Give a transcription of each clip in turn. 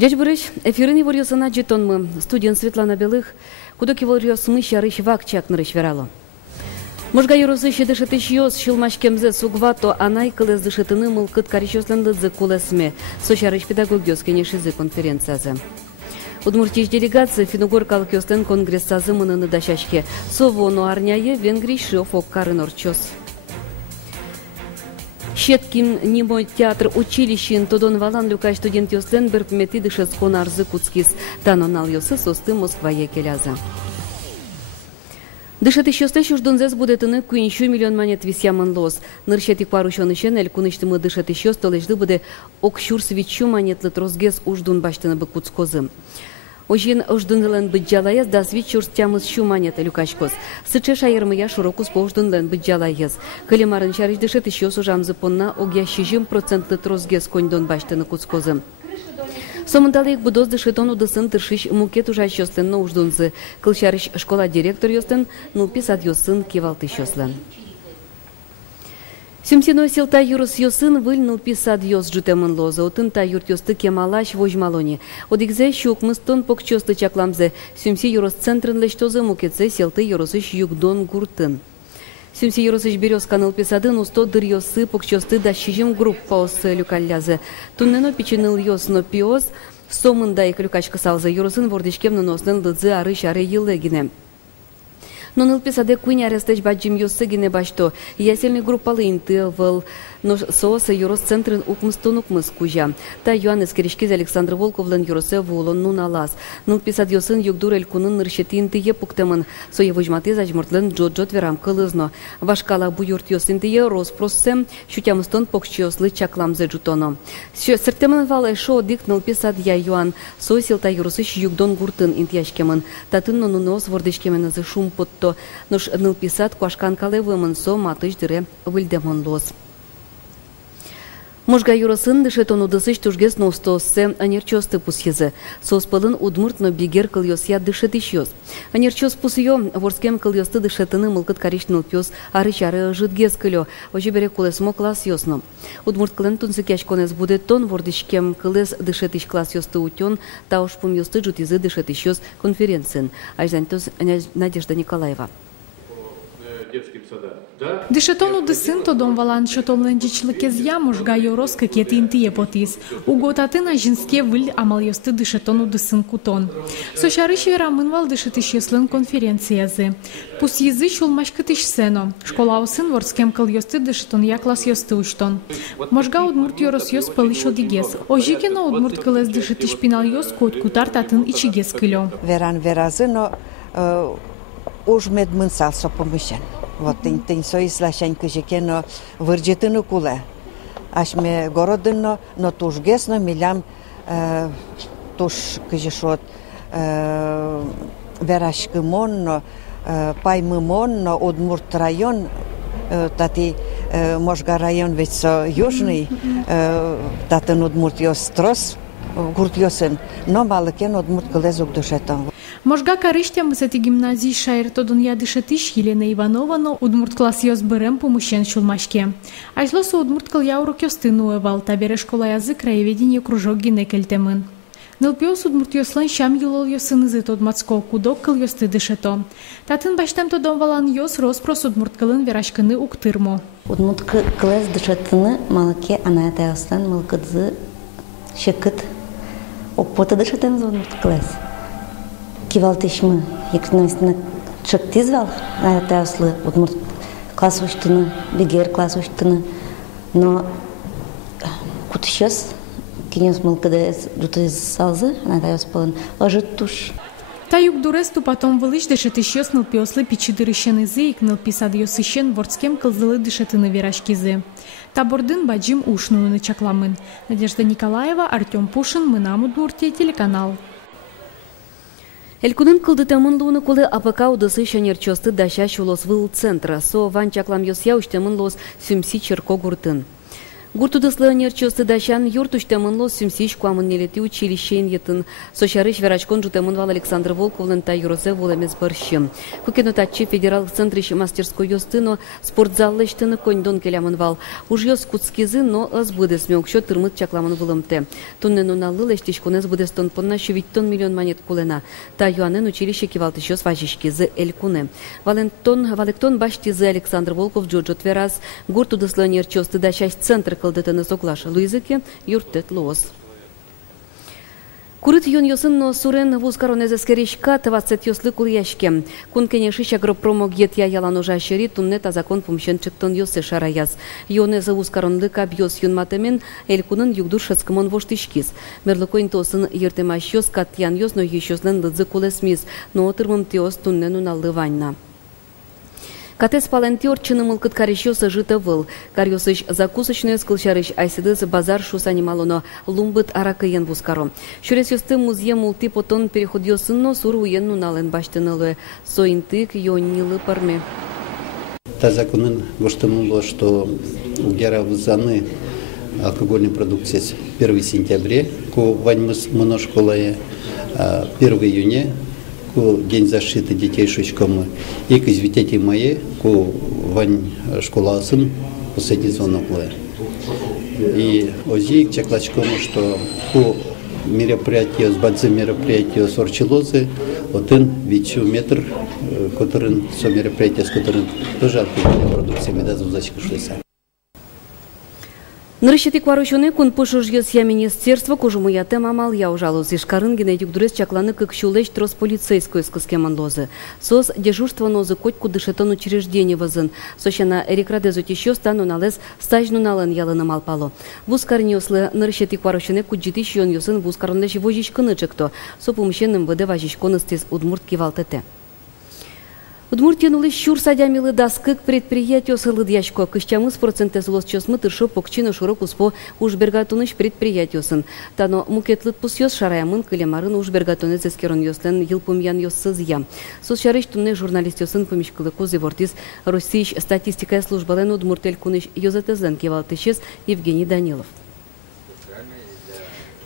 Дядь Борис, эфирный ворьосана жетонмы. Студент Светлана Белых, кудоки ворьосмы шарыш вакчак нырыш верало. Можга юрозы шедышетыш йос шилмашкемзе сугвато анай кылез дышетыны мылкыт каричослендыдзы кулесме. Сошарыш педагогиос кенешизы конференциязе. Удмуртиш делегация финугоркалык йостен конгрессазы мыныны дашашке. Совону арняе Венгрий шофок карын орчос. Щеткин немой театр училищен тодон валан люкай студент йостен берпмети дышес конарзы куцкис. Танонал йосы состы Москвае келяза. Дышетыш йосте шуждунзес будетыны куиншу миллион монет висямын лос. Ныршетик парушонышен эль куныштымы дышетыш йосте лежды буде окшур свечу монетлы трозгес уждун баштыны бы куцкозы. Ожин ождунлен быджалаяз да свечур стямыз шу монеты люкашкос. Сыче шайырмыя широкус по ождунлен быджалаяз. Калимарын шарыш дышетыш йос ужамзы понна огящижим процентлы трозгес коньдон баштыны куцкозы. Сомындалык будоз дышетон удысын тыршиш мукет ужаш йостен уждунзы. Кылшарыш школа директор йостен нуписат йосын кевалтыш йослен. Сюмсино силта юрус йосын выльнул писад йос жутемын лоза. Отын та юрт йосты кемалаш вожмалони. Одигзе щук мыстон покчосты чакламзе. Сюмси юрос центрын лештозы мукетзе селты юросыш югдон гуртын. Сюмси юросыш березканыл писадын усто дыр йосы покчосты да щижим группа осы люкаллязе. Туннено печеныл йосно пиоз, сомында ек люкачка салзы юросын вордышкем нуноснын лыдзы ары шары йылыгине. Но нылписаде куйня арестеч баджим йосы гине башто. Ясельный группалы инты выл. Но соосы юрос центрын укмыстон укмыс кужа. Та Юанес Керешкиз Александр Волковлен юросе вулон нуналас. Нылписад йосын югдур элькунын ныршети интые пуктемын. Сое вожматы зажмуртлен джоджот верам кылызно. Вашкала буюрт йос интые роспроссем. Шутямыстон покчиослы чакламзе джутоно. Сертемын вал эшо дик нылписад я Юан. Сой силта юросыш югдон гуртын интияшкемын. Татын нунос вордышкемен за шум под то, нож нылписат квашкан калевымын со матыш дире выльдемон лос. Можга юросын дышетон удысыш тужгес ностоссе анерчосты пусхезе. Соспылын удмуртно бигер кыльосья дышетыш йос. Анерчос пусьё ворскем кыльосты дышетыны мылкыт кариш нылпёс арычары жидгес кылё. Ожи бере кулесмо класс йосно. Удмурт кылен тунсы кячконес будет тон вордышкем кылес дышетыш класс йосты утён, та ошпум йосты жутизы дышетыш йос конференцин. Айзантос Надежда Николаева. Дышетону дысын тодом валан шотомлендичлыкезья можга йорос какеты интие потис. Уготатын жинске выль амал йосты дышетону дысын кутон. Сошарыш верамын вал дышетыш йослен конференциязе. Пус язы шулмашкытыш сено. Школа осын ворскем кыл йосты дышетон я класс йосты уштон. Можга удмурт йорос йос пылыш одигес. Ожикено удмурт кылез дышетыш пинал йос кот кутар татын ичигес кылё. Веран веразы, но уж медмынсал сопомышен. Вот тень соис лашань кыжекено вырджетыны куле. Ашме городыно, но тужгесно милям туш кыжешот верашкымонно, паймымонно, Удмурт район, тати Можга район ведь со южный, татын Удмурт йос трос, гурт йосен, но малыкен Удмурт кылезук душетон. Можга карыштям с этой гимназии шайр тодон я дышетыш Елена Иванова, но удмурт класс йос берем помощен шулмашке. Ажлосу удмурт кыл я урок йосты нуэвал, табере школа язык краеведение кружок гинекельтемын. Нылпиос удмурт йослан шам юлол йосын изы тод мацко кудок кыл йосты дышето. Татын баштам тодон валан йос роспрос удмурт кылын верашкыны уктырмо. Удмурт кылыз дышетыны малыке аната йослан мылкыдзы шекыт окпота дышетен удмурт кылыз. Кивалтышмы, екнеместина чактизвал, на это ослы, удмурт класс уштыны, бигер класс уштыны, но кутышес, кинес мылкада жутыз салзы, на это оспалын, ложит туш. Таюк дуресту потом вылыш дышетыш йос нылпиослы пичи дырышен изы, ик нылписад йосышен ворскем кылзылы дышетыны верашкизы. Табордын баджим ушнуыны чакламын. Надежда Николаева, Артем Пушин, Мынам Удмуртия, телеканал. Элькунын кылдытамын луны кулы АПК удысы шанерчосты даща шулос выл центра. Со ван чаклам йосья уштемын лос сюмси черко гуртын. Гуртудыслы нерчосты дащан юртуштемын лос сюмсич куамын нелети училищен етін. Сочарыш верачкон жутемын вал Александр Волковлын та юрозе волемез барщым. Кукенотачи федерал центрищ мастерской ёстыно спортзаллы штыны коньдон келямын вал. Уж ёс куцкизы, но азбыдес мёкшо тырмыт чакламын вылымте. Туннену наллы лештишконез будестон понна шувиттон миллион монет кулена. Та юанен училище кивалтышёс важишкизы элькуне. Валектон баштизы Александр Волков джоджот вераз. Гуртудыслы нерчосты дащащ центр кылдытыны соглаш Луизыке юртет лоз. Курыт юн йосынно сурен вузкаронезе скеришка 20 йослы кулияшке. Кун кенешищ агропромо гетья яланожа шери туннета закон пумщенчыктон йосы шараяз. Йонезе вузкаронлы кабьос юнматемен элькунын югдур шацкымон воштишкиз. Мерлыкойн тосын ертемаш йос катьян йос но ещёслен лыдзы кулесмиз, но отырмым теос туннену наллываньна. Катес палентиор чынымыл кыткарищосы жыты выл. Карьосыш закусочный скылчарыш айсыдыз базар шус анималоно лумбыт аракыен вускаро. Шурес ёсты музей мултипотон переходьосынно сур уен нунален баштынылы. Соинтык йоннилы парме. Та законын гоштымыло, что гера вызаны алкогольной продукции с 1 сентября, ко вань мыно школае 1 июня, ко день защиты детей шучком, и к извитете моей, ко вань школа сын посреди звонокла. И ози к чаклачком, что по мероприятию, с бадзе мероприятию сорчелозы, один вичу метр, который со мероприятия, с которым тоже алкогольной продукции медазу зачкашлися. Нырыщети кварушуне кун пушужьёс я министерство кужумуя тема мал я ужалуз ишкарын гене югдурес чакланы кыкшулеш трос полицейской скыскеман лозы. Сос дежурство нозы котку дышетон учреждение вазын. Сощана эрикрадезут еще стану налез стажну нален ялыны малпало. Вускарнёслы нырыщети кварушуне куджити шьон ёсын вускарнлеш вожичкыны чекто. Сопумщенным ВД вожичконыстез удмурт кивалтете. Удмуртиянулы щур садямилы даскык предприятие сылыдьяшко. Кыщамыз проценте злос чосмы тыршо покчина шурок успо ужбергатуныш предприятиосын. Тано мукетлыт пусьёс шараямын кылемарын ужбергатунец эскерон ёслен йылпумян ёссызья. Сосчарыш тунне журналист ёсын помешкылы козы вортис Российш статистикая службален удмуртель куныш ёзатезлен кевалтышес Евгений Данилов.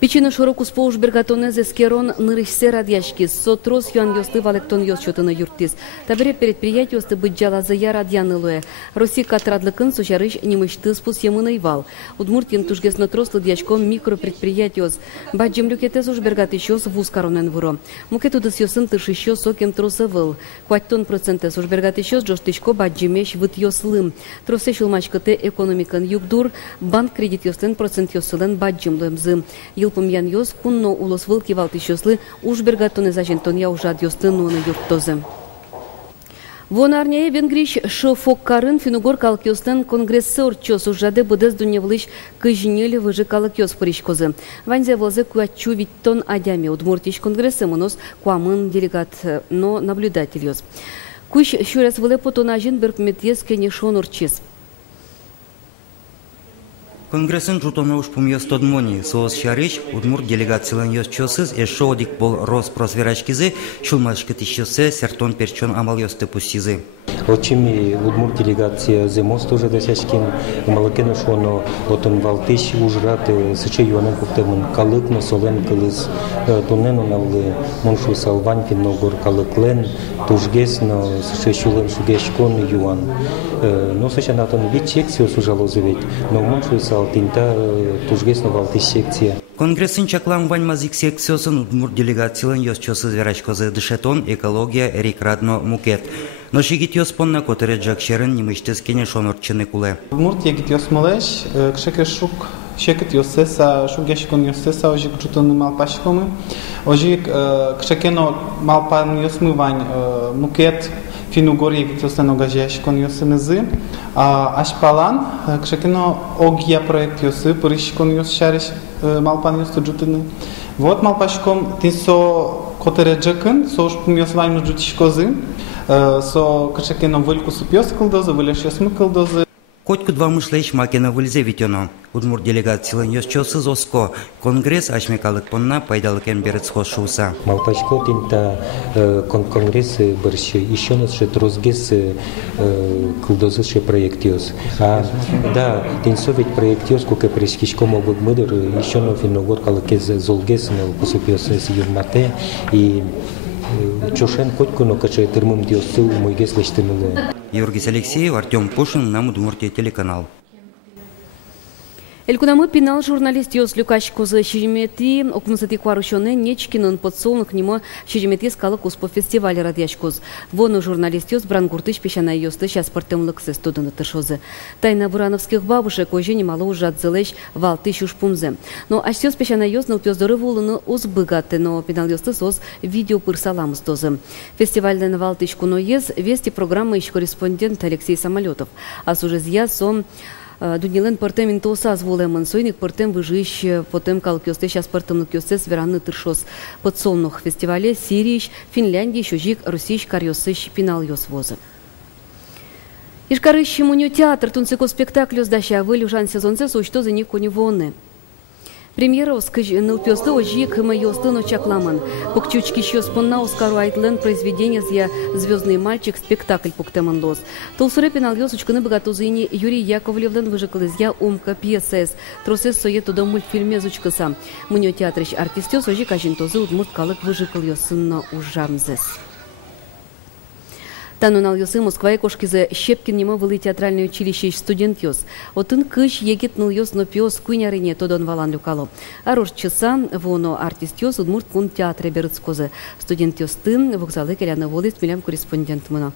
Пичина широку споуж бергатонез эскерон нырышсе радьяшки, сотрос юан ёсты валектон ёсчотына юртис. Табере предприятие ёсты быджалазы я радьянылуэ. Россия катрадлыкын сучарыш немышты спус емыны ивал. Удмуртин тужгес натрос ладьяшком микропредприятиёс. Баджемлюкетез уж бергатышёс вузкаронен вуро. Мукетудыс ёсын тышышё сокем тросы выл. Кваттон процентес уж бергатышёс джоштышко баджемеш выт ёслым. Тросе шулмачкыте экономикан югдур, банк кредит ёслен процент ёсылен баджемлуэмзым. Йылпумян ёс кунно улос вылки валтышёслы ужбергатоны зажентон я ужад ёстынуны юрттозы. Вон арняе венгриш шофоккарын финугор калкёстен конгрессы орчос ужаде будез дуневлыш кыжнели выжи калкёс поришкозы. Ванзе возе куачу виттон адями удмуртиш конгрессы монос куамын делегат, но наблюдатель ёс. Куш шурес выле потонажин берпметьес кенешон орчис. Конгрессын жутонауш пумьёс тодмони, соос шарыш, удмурт делегациялан ёс чосыз, эшо одик бол роспросверачкизы, шулмашкы тишёсы, сертон перчон амал ёсты пустизы. Очими удмурт делегация земост уже досяшкин, малакену шоно, отон валтыш ужрат, сыче юанен куптемын калык, но солен кылыз, тунену навлы, моншу салвань финогор калыклен, тужгес, но сыче шулем шугешкон юан. Но сыче натон вид секцию сужалозы ведь, но моншу салтинта тужгес, но валтыш секция. Конгрессын чаклам ваньмазик секциясын удмурт делегациялан ёс чосыз верачкозы дышетон, экология, эрикрадно мукет. Но шигит ёспонна которая джакшерен немыштыз кенешон орчыны куле. Удмурт егит ёсмалеш, кшеке шук, шекет ёсеса, шук яшикон ёсеса, ожик чутон малпашкомы, ожик кшекено малпан ёсмывань мукет, финугор егит ёсено гажяшикон ёсенезы, ашпалан, кшекено огия проект ёсы, пырышикон ёсшариш малпан ёсты джутыны. Вот малпашком тинсо которая джакын, со шпум ёсвань джутишкозы, со кшекено выльку супёс кылдозы, вылеш ёсмы кылдозы. хоть куда мышлеч макена выльзе витено. Удмурт делегациялын ёсчосы зоско. Конгресс ашмекалык понна пайдалыкен берет схожуса. Малпачко тинта конгресс барши еще нас же трозгес кулдозыше проектиос. Да, тин совет проектиос куке прескишко мобуд мыдыр еще на финогор калыкез золгес на посупиос с юмате и чошен котку каче термум диосу мойгес лештенуле. Юргис Алексеев, Артем Пушин, нам Удмуртия телеканал. Элькунамы пенал журналист Йос Люкач козы шеремети окмусати кварушоне нечкинын подсолнух нимо шеремети скалы куспо фестивале радьячкоз. Вону журналист Йос Брангуртыч пешана Йосты сейчас портемлыксы студыны тышозы. Тайна бурановских бабушек ожи немало уже отзылэч валты шушпунзе. Но асёс пешана Йос на пёздоры вулыны узбыгаты, но пенал Йосты соз видео пырсаламыз тозы. Фестивальный валтычку но ез вести программы еще корреспондент Алексей Самолетов. А сужезья сон Дунилен портем интоса зволеман сойник портем выжищ потем калкёсте сейчас портем кёсте свераны тыршос подсолнух фестивале Сирийш, Финляндии, Шужик, Русич, Карьосыш, Пинал Йосвозы. Ишкарыщи муню театр тунцеко спектаклю сдаща вылюжан сезонце сочто за них коневонны. Премьера нылпёсты ожик майосты ночакламан. Покчучки щёс понна Оскару Айтлен произведение зя «Звездный мальчик» спектакль пуктеман лос. Толсуре пенал ёсучканы богатузыни Юрий Яковлевлен выжикал из я омка пьесес. Тросес соет туда мультфильме зучкаса. Мунё театрыш артистёс ожик ажинтозы удмурт калык выжикал ёсынна ужамзес. Танунал Йосы Москва и кошкизе Щепкин нема вылы театральное училище студент Йос. Отын кыш егет нул Йос но пёс куйнярине тодон валан люкало. А рош часа воно артист Йос удмурт кун театре берыцкозе. Студент Йос тын вокзалы келяны волит милям корреспондент мына.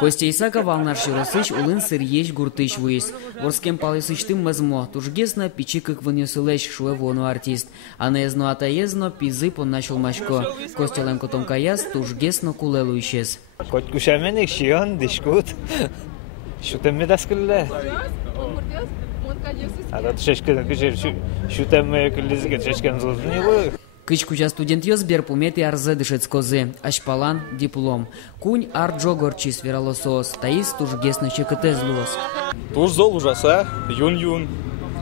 Костя Исака валнар широсыч улын сырьеч гуртыч вуис. Ворскем палысычтым мазмо. Тужгесно пичикык вынесылэч шуэ вону артист. А наезно атаезно пизы понначал мачко. Костя ленко томкаяс тужгесно кулелу исчез. Коть кушаменик шион дишкут. Шутем медаскылле. А да тушешкен кушер шутем медаскыллезиген тушешкен золотнилы. Кычкуча студент Йос бер пумети арзе дышецкозе. Ашпалан диплом. Кунь арджогорчи свералосос. Таис тужгесно чекетезлуос. Туж зол ужаса. Юн-юн.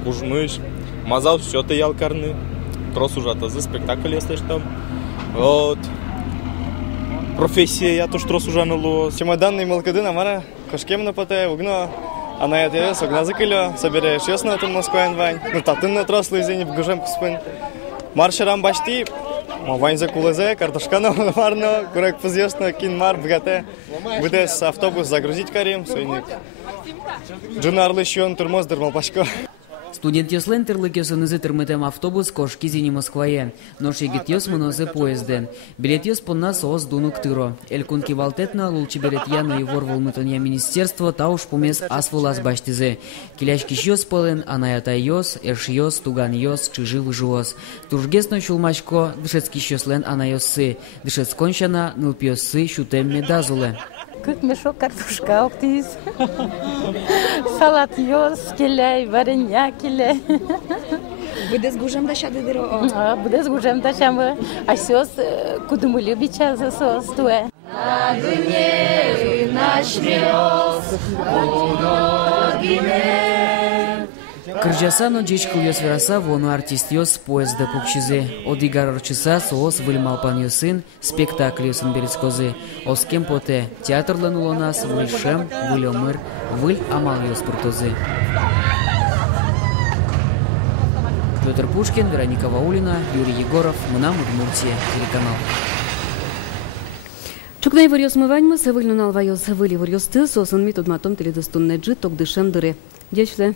Кужмыш. Мазал счёты ялкарны. Трос ужатазы спектакль естеш там. Вот. Профессия я туж трос ужанылуос. Чемоданный малкадын амара. Кошкем на пате угно. А на это согна закылё. Соберешь ёсно тун Москваен вань. Ну татын на трослы зени бгужем куспын. Маршерам башти, вань за кулезе, картошкано марно, курек позъясно, кин мар бгате. Буде с автобус загрузить карим, сойник. Джунарлы шион турмоз дырмал пашко. Студент Йослен терлыкёсын изы тырмытем автобус кошки зини Москвае. Но шегит Йос монозе поезден. Билет Йос понна соос дунук тыро. Элькунки валтетна лулчи берет яно и ворвал мытонья министерство тауш помес асвулас баштизе. Киляшки Йос полен, анаята Йос, эш Йос, туган Йос, чижи выжуос. Туржгесно чулмачко, дышецки Йослен анайосы. Дышец кончана, нылпьосы, щутем медазуле. Как мешок картошка оптис. Салат Йос, келей, варенья келей. Буде з гужем да щади диро. Буде з гужем да щади. А сос, куди ми любича за сос туе. На дне наш мёс, Кыржасано джечкал Йос вераса вону артист Йос поезда пукчизе. Одигар часа соос выльмалпан Йосын спектакль Йосын берецкозы. Оскем поте театр ленуло нас выльшем, выльомыр, выль амал Йос пуртозы. Петр Пушкин, Вероника Ваулина, Юрий Егоров, Мынам Удмуртия, телеканал. Чукнай варьос мываньмы, сывыльнунал вайос выли варьос ты, сосын метод матом теледостунный джит, ток дышем дыре. Дечле.